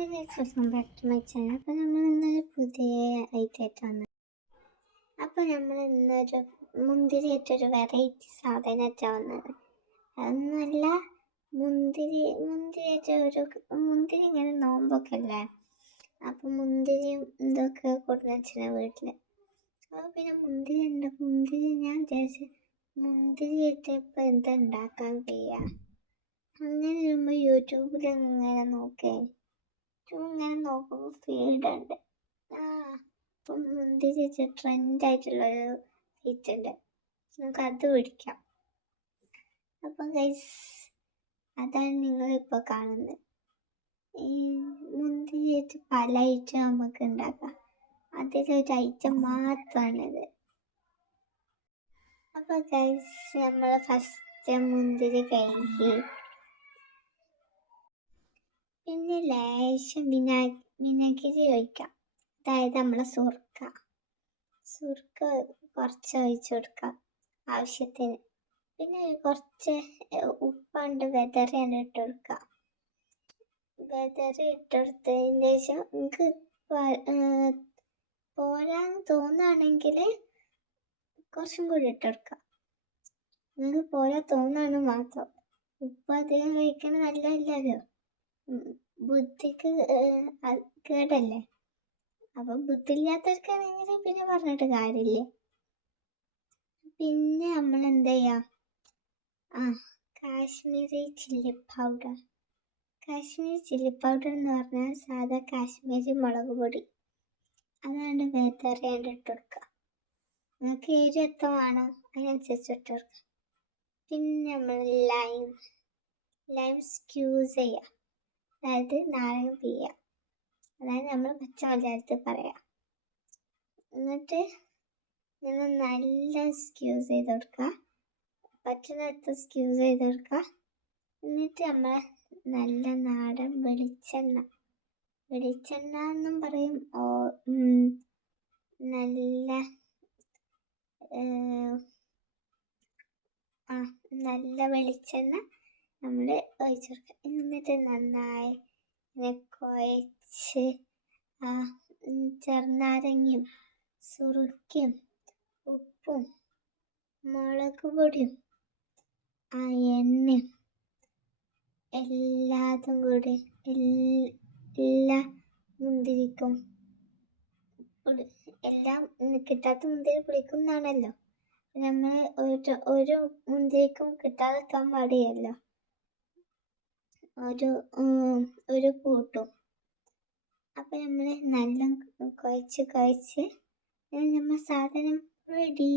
Welcome back to my channel അപ്പോൾ നമ്മൾ ഇന്നൊരു പുതിയ ഐറ്റമായിട്ട് വന്നത് അപ്പോൾ നമ്മൾ ഇന്നൊരു മുന്തിരിയായിട്ടൊരു വെറൈറ്റി സാധനമായിട്ടാണ് വന്നത്. അതൊന്നുമല്ല മുന്തിരി മുന്തിരിയായിട്ട് ഒരു മുന്തിരി ഇങ്ങനെ നോമ്പൊക്കെ അല്ലേ? അപ്പോൾ മുന്തിരിയും ഇതൊക്കെ കൊടുന്ന് വെച്ചാൽ വീട്ടിൽ അപ്പോൾ പിന്നെ മുന്തിരി ഉണ്ട്. മുന്തിരി ഞാൻ വിചാരിച്ചു മുന്തിരിയായിട്ട് ഇപ്പോൾ എന്താ ഉണ്ടാക്കാൻ കഴിയുക അങ്ങനെ വരുമ്പോൾ യൂട്യൂബിൽ ഇങ്ങനെ നോക്കേ. ഇങ്ങനെ നോക്കുമ്പോൾ ഫീൽഡ് ഉണ്ട് അപ്പം മുന്തിരി ട്രെൻഡ് ആയിട്ടുള്ളൊരു സീറ്റ് ഉണ്ട് നമുക്ക് അത് പിടിക്കാം. അപ്പം ഗൈസ് നിങ്ങൾ നിങ്ങളിപ്പോൾ കാണുന്നത് ഈ മുന്തിരി പല ഐറ്റം നമുക്ക് ഉണ്ടാക്കാം അതിലൊരു ഐറ്റം മാത്രമാണിത് അപ്പോൾ ഗൈസ് നമ്മൾ ഫസ്റ്റ് മുന്തിരി കഴുകി ലേശം വിനാ വിനാഗിരി ഒഴിക്കാം. അതായത് നമ്മളെ സുർക്ക. സുർക്ക കുറച്ച് ഒഴിച്ചു കൊടുക്കാം ആവശ്യത്തിന്. പിന്നെ കുറച്ച് ഉപ്പുണ്ട് വെതറിയാണ് ഇട്ട് കൊടുക്കുക. വെതറി ഇട്ടെടുത്തതിന് ശേഷം നിങ്ങൾക്ക് പോരാന്ന് തോന്നുകയാണെങ്കിൽ കുറച്ചും കൂടി ഇട്ടെടുക്കാം നിങ്ങൾക്ക് പോരാ തോന്നാണ് മാത്രം. ഉപ്പ് അധികം കഴിക്കണത് നല്ലതല്ലല്ലോ. ബുദ്ധിക്ക് കേടല്ലേ? അപ്പൊ ബുദ്ധി ഇല്ലാത്തവർക്കാണെങ്കിൽ പിന്നെ പറഞ്ഞിട്ട് കാര്യമില്ലേ പിന്നെ നമ്മൾ എന്താ ചെയ്യാ ആ Kashmiri chilli powder. Kashmiri chilli powder എന്ന് പറഞ്ഞാൽ സാധാ കാശ്മീരി മുളക് പൊടി. അതാണ് വേത്തറിയാണ്ട് ഇട്ട് കൊടുക്കുക. നിങ്ങൾക്ക് എരി എത്തമാണ് അതിനനുസരിച്ച് ഇട്ട് പിന്നെ നമ്മൾ ലൈം ലൈം സ്ക്യൂസ് ചെയ്യുക അതായത് നാരങ്ങ പിഴിയുക അതായത് നമ്മൾ പച്ച മലയാളത്തിൽ പറയാം. എന്നിട്ട് നിങ്ങൾ നല്ല സ്ക്യൂസ് ചെയ്ത് കൊടുക്കുക പറ്റുന്നിടത്ത് സ്ക്യൂസ് ചെയ്ത് കൊടുക്കുക എന്നിട്ട് നമ്മൾ നല്ല നാടൻ വെളിച്ചെണ്ണ. വെളിച്ചെണ്ണ എന്നും പറയും. ഓ നല്ല ആ നല്ല വെളിച്ചെണ്ണ. നമ്മൾ ഒഴിച്ചു കൊടുക്കുക എന്നിട്ട് നന്നായി ഇങ്ങനെ കുഴച്ച് ആ ചെറുനാരങ്ങയും സുറുക്കും ഉപ്പും മുളക് പൊടിയും ആ എണ്ണയും എല്ലാതും കൂടി എല്ലാ മുന്തിരിക്കും എല്ലാം കിട്ടാത്ത മുന്തിരി പിടിക്കുന്നതാണല്ലോ നമ്മൾ ഒരു ഒരു മുന്തിരിക്കും കിട്ടാതെക്കാൻ പാടില്ലല്ലോ. ഒരു ഒരു കൂട്ടും. അപ്പം നമ്മൾ നല്ല കുഴച്ച് കുഴച്ച് നമ്മൾ സാധനം റെഡി